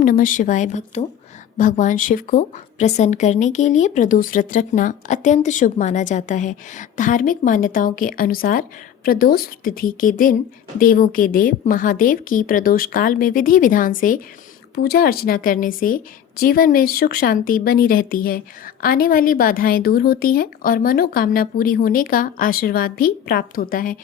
ओम नमः शिवाय भक्तों, भगवान शिव को प्रसन्न करने के लिए प्रदोष व्रत रखना अत्यंत शुभ माना जाता है। धार्मिक मान्यताओं के अनुसार प्रदोष तिथि के दिन देवों के देव महादेव की प्रदोष काल में विधि विधान से पूजा अर्चना करने से जीवन में सुख शांति बनी रहती है, आने वाली बाधाएं दूर होती हैं और मनोकामना पूरी होने का आशीर्वाद भी प्राप्त होता है।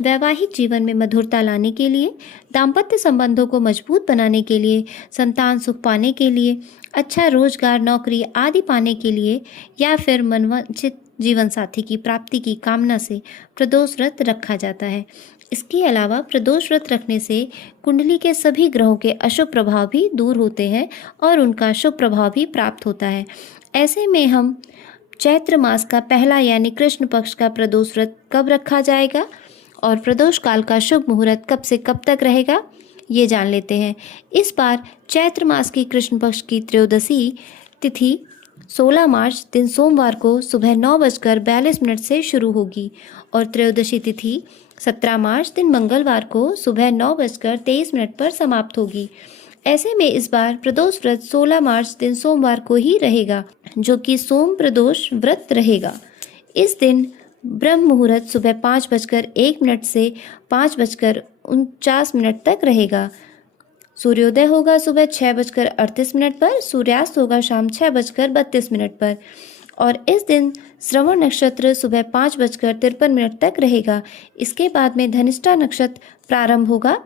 वैवाहिक जीवन में मधुरता लाने के लिए, दाम्पत्य संबंधों को मजबूत बनाने के लिए, संतान सुख पाने के लिए, अच्छा रोजगार नौकरी आदि पाने के लिए या फिर मनवांछित जीवन साथी की प्राप्ति की कामना से प्रदोष व्रत रखा जाता है। इसके अलावा प्रदोष व्रत रखने से कुंडली के सभी ग्रहों के अशुभ प्रभाव भी दूर होते हैं और उनका शुभ प्रभाव भी प्राप्त होता है। ऐसे में हम चैत्र मास का पहला यानी कृष्ण पक्ष का प्रदोष व्रत कब रखा जाएगा और प्रदोष काल का शुभ मुहूर्त कब से कब तक रहेगा, ये जान लेते हैं। इस बार चैत्र मास की कृष्ण पक्ष की त्रयोदशी तिथि 16 मार्च दिन सोमवार को सुबह 9:42 से शुरू होगी और त्रयोदशी तिथि 17 मार्च दिन मंगलवार को सुबह 9:23 पर समाप्त होगी। ऐसे में इस बार प्रदोष व्रत 16 मार्च दिन सोमवार को ही रहेगा, जो कि सोम प्रदोष व्रत रहेगा। इस दिन ब्रह्म मुहूर्त सुबह 5:01 से 5:49 तक रहेगा। सूर्योदय होगा सुबह 6:38 पर, सूर्यास्त होगा शाम 6:32 पर और इस दिन श्रवण नक्षत्र सुबह 5:53 तक रहेगा। इसके बाद में धनिष्ठा नक्षत्र प्रारंभ होगा।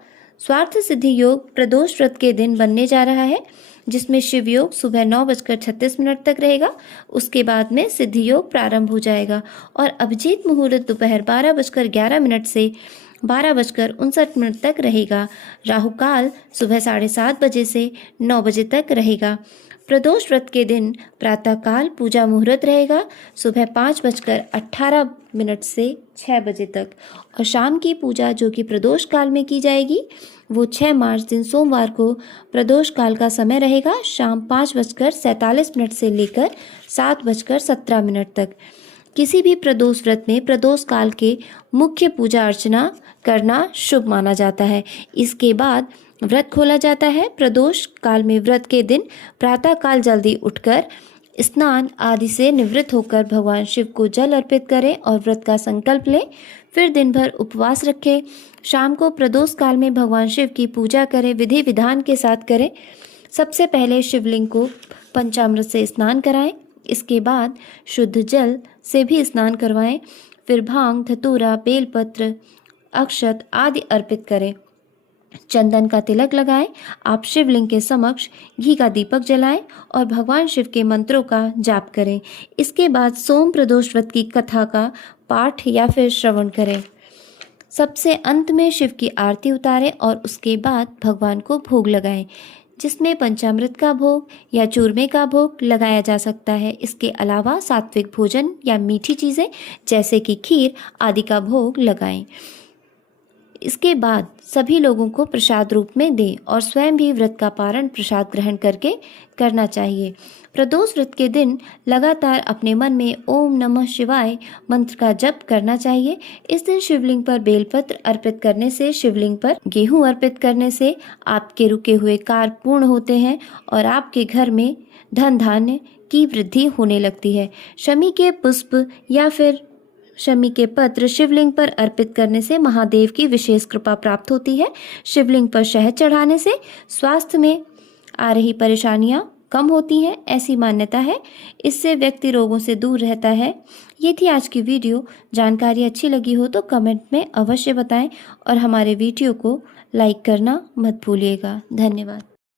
स्वार्थ सिद्धि योग प्रदोष व्रत के दिन बनने जा रहा है, जिसमें शिव योग सुबह 9:36 तक रहेगा। उसके बाद में सिद्धि योग प्रारंभ हो जाएगा और अभिजीत मुहूर्त दोपहर 12:11 से 12:59 तक रहेगा। राहु काल सुबह 7:30 बजे से 9 बजे तक रहेगा। प्रदोष व्रत के दिन प्रातः काल पूजा मुहूर्त रहेगा सुबह 5:18 से 6 बजे तक और शाम की पूजा जो कि प्रदोष काल में की जाएगी वो 6 मार्च दिन सोमवार को प्रदोष काल का समय रहेगा शाम 5:47 से लेकर 7:17 तक। किसी भी प्रदोष व्रत में प्रदोष काल के मुख्य पूजा अर्चना करना शुभ माना जाता है। इसके बाद व्रत खोला जाता है। प्रदोष काल में व्रत के दिन प्रातः काल जल्दी उठकर स्नान आदि से निवृत्त होकर भगवान शिव को जल अर्पित करें और व्रत का संकल्प लें। फिर दिन भर उपवास रखें। शाम को प्रदोष काल में भगवान शिव की पूजा करें, विधि विधान के साथ करें। सबसे पहले शिवलिंग को पंचामृत से स्नान कराएं। इसके बाद शुद्ध जल से भी स्नान करवाएं। फिर भांग, धतूरा, बेलपत्र, अक्षत आदि अर्पित करें। चंदन का तिलक लगाएं। आप शिवलिंग के समक्ष घी का दीपक जलाएं और भगवान शिव के मंत्रों का जाप करें। इसके बाद सोम प्रदोष व्रत की कथा का पाठ या फिर श्रवण करें। सबसे अंत में शिव की आरती उतारें और उसके बाद भगवान को भोग लगाएं, जिसमें पंचामृत का भोग या चूरमे का भोग लगाया जा सकता है। इसके अलावा सात्विक भोजन या मीठी चीज़ें जैसे कि खीर आदि का भोग लगाएं। इसके बाद सभी लोगों को प्रसाद रूप में दें और स्वयं भी व्रत का पारण प्रसाद ग्रहण करके करना चाहिए। प्रदोष व्रत के दिन लगातार अपने मन में ओम नमः शिवाय मंत्र का जप करना चाहिए। इस दिन शिवलिंग पर बेलपत्र अर्पित करने से, शिवलिंग पर गेहूं अर्पित करने से आपके रुके हुए कार्य पूर्ण होते हैं और आपके घर में धन धान्य की वृद्धि होने लगती है। शमी के पुष्प या फिर शमी के पत्र शिवलिंग पर अर्पित करने से महादेव की विशेष कृपा प्राप्त होती है। शिवलिंग पर शहद चढ़ाने से स्वास्थ्य में आ रही परेशानियां कम होती हैं, ऐसी मान्यता है। इससे व्यक्ति रोगों से दूर रहता है। ये थी आज की वीडियो। जानकारी अच्छी लगी हो तो कमेंट में अवश्य बताएं और हमारे वीडियो को लाइक करना मत भूलिएगा। धन्यवाद।